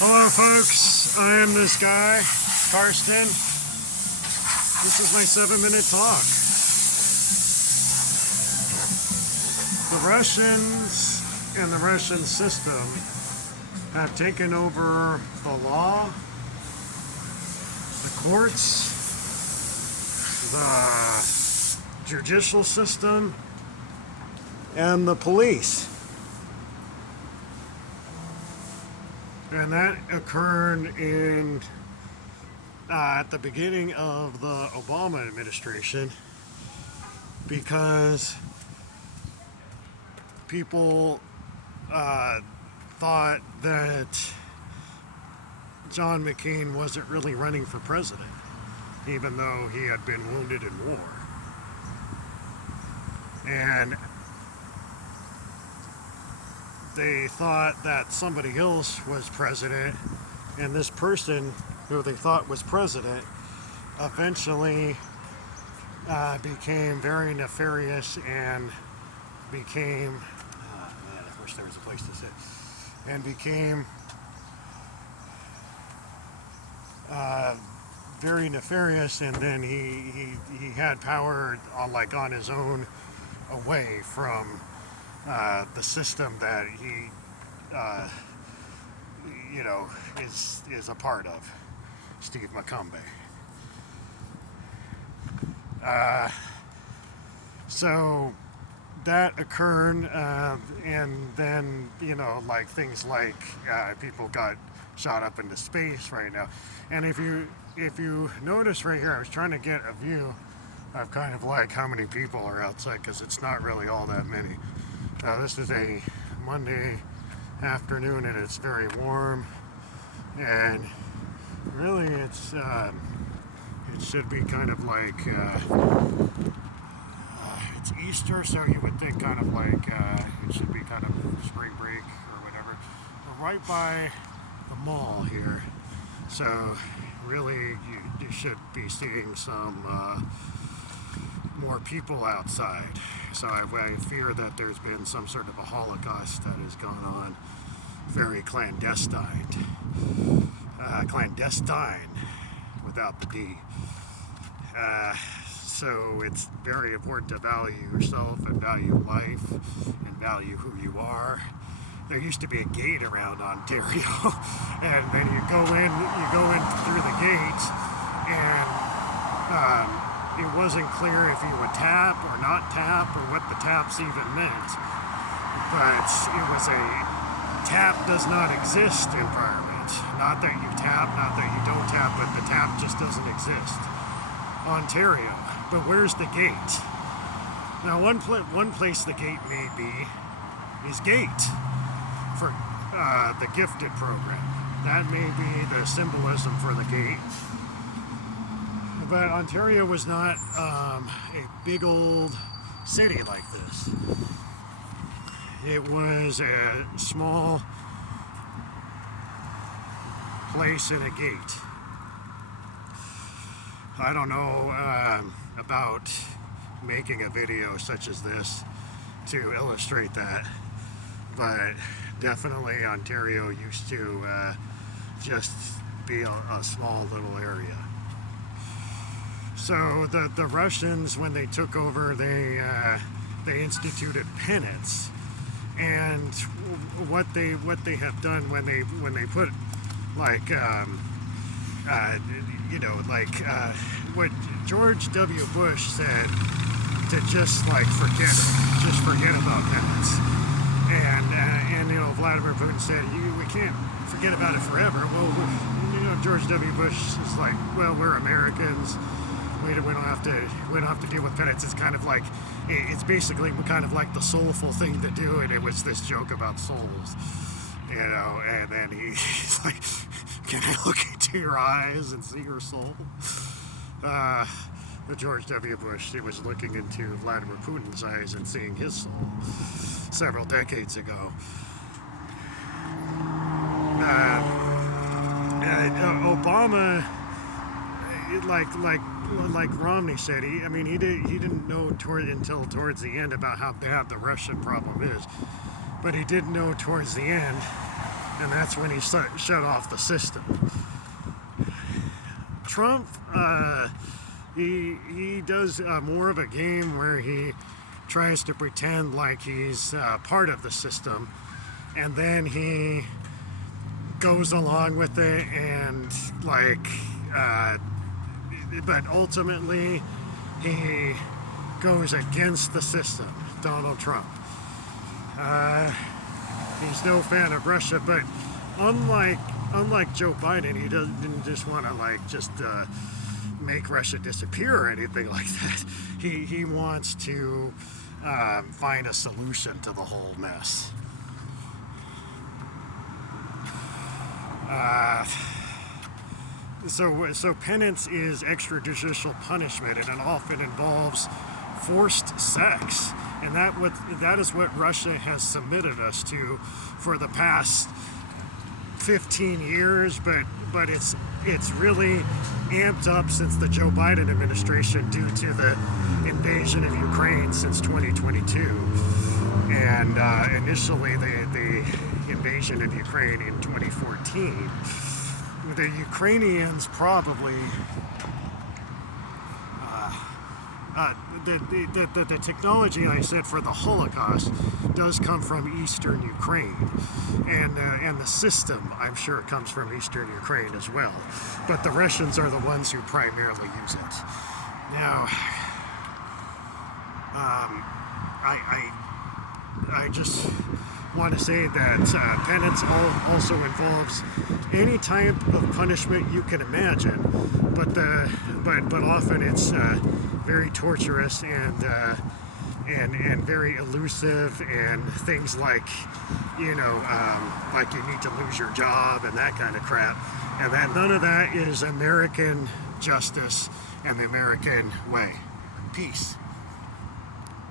Hello folks, I am this guy, Karsten. This is my 7-minute talk. The Russians and the Russian system have taken over the law, the courts, the judicial system, and the police. And that occurred at the beginning of the Obama administration because people thought that John McCain wasn't really running for president, even though he had been wounded in war. And they thought that somebody else was president, and this person who they thought was president eventually became very nefarious and became, man, I wish there was a place to sit, and became very nefarious, and then he had power on his own away from the system that he, is a part of, Steve McCumbee. So that occurred, and then, things like people got shot up into space right now. And if you notice right here, I was trying to get a view of kind of like how many people are outside, because it's not really all that many. This is a Monday afternoon and it's very warm, and really it should be kind of like it's Easter, so you would think kind of like it should be kind of spring break or whatever. We're right by the mall here, so really you should be seeing some more people outside. So I fear that there's been some sort of a Holocaust that has gone on, very clandestine without the D. So it's very important to value yourself and value life and value who you are. There used to be a gate around Ontario, and then you go in through the gate, and it wasn't clear if you would tap or not tap or what the taps even meant. But it was tap does not exist environment. Not that you tap, not that you don't tap, but the tap just doesn't exist. Ontario. But where's the gate? Now one place the gate may be is GATE for the gifted program. That may be the symbolism for the gate. But Ontario was not a big old city like this. It was a small place in a gate. I don't know about making a video such as this to illustrate that, but definitely Ontario used to just be a small little area. So the Russians, when they took over, they instituted penance, and what they have done when they put what George W. Bush said, to just forget about penance, and Vladimir Putin said we can't forget about it forever. Well, George W. Bush is like, well, we're Americans. We don't have to deal with penance. It's kind of like, it's basically kind of like the soulful thing to do, and it was this joke about souls, and then he's like, can I look into your eyes and see your soul? But George W. Bush, he was looking into Vladimir Putin's eyes and seeing his soul several decades ago. Obama, like Romney said, he didn't know until towards the end about how bad the Russian problem is, but he did know towards the end and that's when he shut off the system. Trump, he does more of a game where he tries to pretend like he's part of the system, and then he goes along with it, and but ultimately he goes against the system. Donald Trump. He's no fan of Russia, but unlike Joe Biden, he didn't just want to make Russia disappear or anything like that. He wants to find a solution to the whole mess. So penance is extrajudicial punishment, and it often involves forced sex, and that is what Russia has submitted us to for the past 15 years, but it's really amped up since the Joe Biden administration due to the invasion of Ukraine since 2022, and initially the invasion of Ukraine in 2014. The Ukrainians probably the technology I said for the Holocaust does come from Eastern Ukraine, and the system I'm sure comes from Eastern Ukraine as well. But the Russians are the ones who primarily use it. Now, I just want to say that penance also involves any type of punishment you can imagine, but often it's very torturous and very elusive, and things like you need to lose your job and that kind of crap, and that none of that is American justice and the American way. Peace.